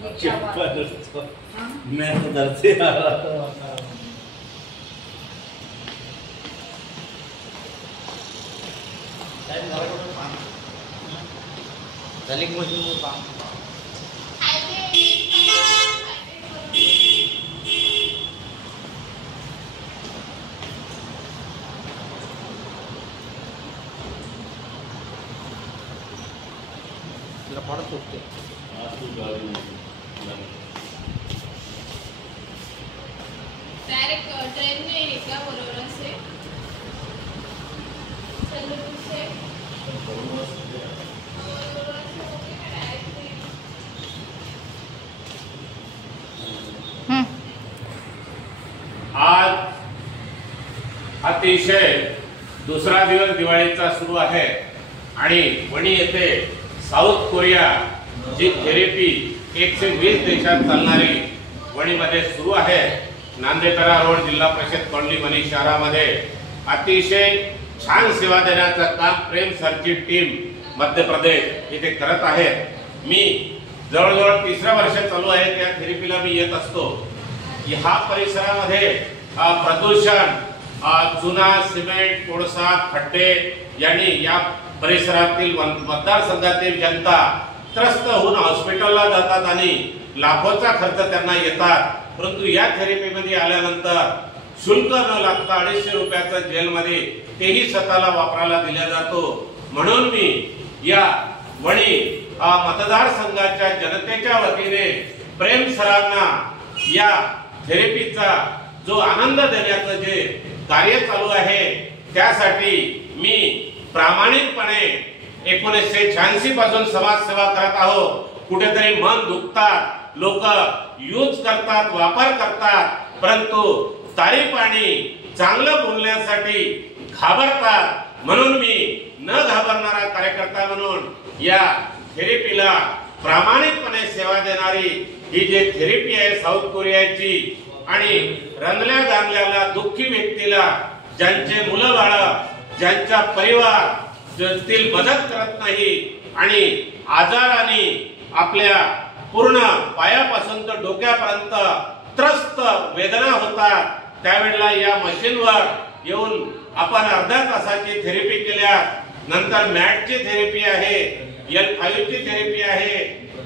मैं तो डर से आ रहा था। सेलिंग मशीन में काम तेरा पड़ा सोचते डायरेक्ट ट्रेन में क्या बोलोगे से चलो से आज अतिशय दुसरा दिवस दिवाळीचा सुरू आहे आणि वणी येथे साऊथ कोरिया जी थेरपी 120 देशात चालणारी वणीमध्ये सुरू आहे। नांदेकरा रोड जिल्हा परिषद कॉलनी वणी शहरामध्ये अतिशय छान सेवा देण्याचं काम प्रेम सरची टीम मध्य प्रदेश इथे करत आहे। मी जवळजवळ तिसऱ्या वर्ष चालू आहे त्या थेरपीला मी येत असतो। ह्या परिसरामध्ये प्रदूषण, चुना, सिमेंट, कोळसा, खड्डे यांनी या परिसरातील मतदारसंघातील जनता त्रस्त होऊन हॉस्पिटलला जातात आणि लाखोचा खर्च त्यांना येतात। परंतु या थेरपीमध्ये आल्यानंतर शुल्क न लागता 250 रुपयाचा जेलमध्ये तेही स्वतःला वापरायला दिला जातो। म्हणून मी या वणी मतदारसंघाच्या जनतेच्या वतीने प्रेम सरांना या थेरपीचा जो आनंद देण्याचं जे कार्य चालू आहे त्यासाठी मी प्रामाणिकपणे 1986 पासून समाजसेवा करत आहोत। कुठेतरी मन दुखतात, लोक यूज करतात, वापर करतात, परंतु तारीफ आणि चांगलं बोलण्यासाठी घाबरतात। म्हणून मी न घाबरणारा कार्यकर्ता म्हणून या थेरपीला प्रामाणिकपणे सेवा देणारी ही जी थेरपी आहे साऊथ कोरियाची आणि रंगल्या गांगल्याला दुःखी व्यक्तीला ज्यांचे मुलं बाळ, ज्यांचा परिवार तील मदत करत नाही आणि आजाराने आपल्या पूर्ण पायापासून तर डोक्यापर्यंत त्रस्त वेदना होतात, त्यावेळेला या मशीनवर येऊन आपण अर्ध्या तासाची थेरपी केल्या नंतर मॅटची थेरपी आहे, L5 ची थेरपी आहे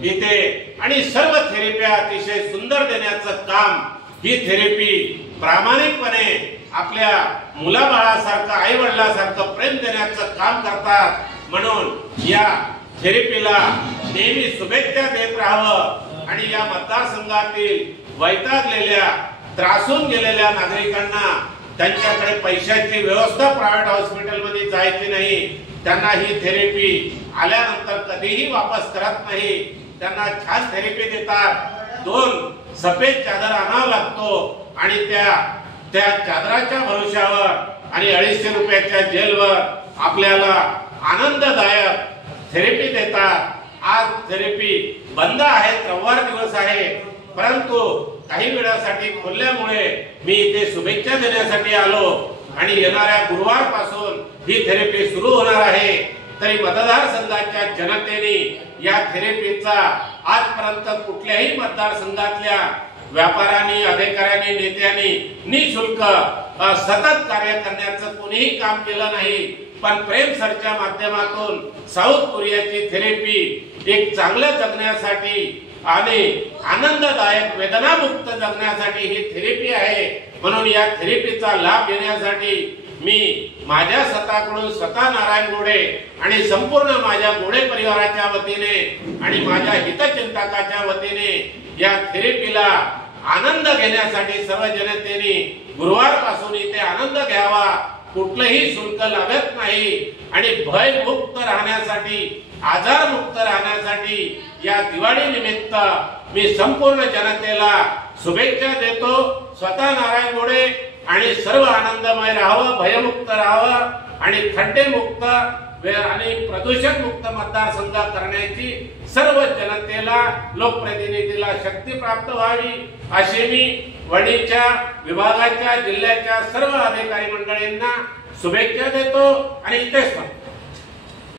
इथे आणि सर्व थेरपी अतिशय सुंदर देण्याचं काम ही थेरपी प्रामाणिकपणे आपल्या मुलाबाळासारखं, आई वडिलांसारखं प्रेम देण्याचं काम करतात। म्हणून या थेरपीला नेहमी शुभेच्छा देत राहावं आणि या मतदारसंघातील वैतागलेल्या, त्रासून गेलेल्या नागरिकांना त्यांच्याकडे पैशाची व्यवस्था प्रायव्हेट हॉस्पिटलमध्ये जायची नाही, त्यांना ही थेरपी आल्यानंतर कधीही वापस करत नाही, त्यांना छान थेरपी देतात। 2 सफेद चादर आणावा लागतो आणि त्या चादराच्या भरोशावर आणि 250 रुपयाच्या जेलवर आपल्याला आनंददायक थेरपी देतात। आज थेरपी बंद आहे, रविवार दिवस आहे, परंतु काही वेळासाठी खोलल्यामुळे मी इथे शुभेच्छा देण्यासाठी आलो आणि येणाऱ्या गुरुवार पासून ही थेरपी सुरू होणार आहे। तरी मतदारसंघाच्या जनतेने या थेरपीचा आजपर्यंत कुठल्याही मतदारसंघातल्या व्यापाऱ्यांनी, अधिकाऱ्यांनी, नेत्यांनी निशुल्क सतत कार्य करण्याचं कोणीही काम केलं नाही, पण प्रेम सरच्या माध्यमातून साऊथ कोरियाची थेरपी एक चांगलं जगण्यासाठी आणि आनंददायक वेदनामुक्त जगण्यासाठी ही थेरपी आहे। म्हणून या थेरपीचा लाभ घेण्यासाठी मी माझ्या स्वतः नारायण गोडे आणि संपूर्ण माझ्या गोडे परिवाराच्या वतीने आणि माझ्या हितचिंतकाच्या वतीने या थेरपीला आनंद घेण्यासाठी सर्व जनतेने गुरुवार पासून इथे आनंद घ्यावा। कुठलेही शुल्क लागत नाही आणि भयमुक्त राहण्यासाठी, आजारमुक्त राहण्यासाठी या दिवाळी निमित्त मी संपूर्ण जनतेला शुभेच्छा देतो। स्वतः नारायण गोडे आणि सर्व आनंदमय राहावं, भयमुक्त राहावं आणि खड्डेमुक्त आणि प्रदूषण मुक्त मतदारसंघ करण्याची सर्व जनतेला, लोकप्रतिनिधीला शक्ती प्राप्त व्हावी अशी मी वणीच्या विभागाच्या, जिल्ह्याच्या सर्व अधिकारी मंडळींना शुभेच्छा देतो आणि इथेच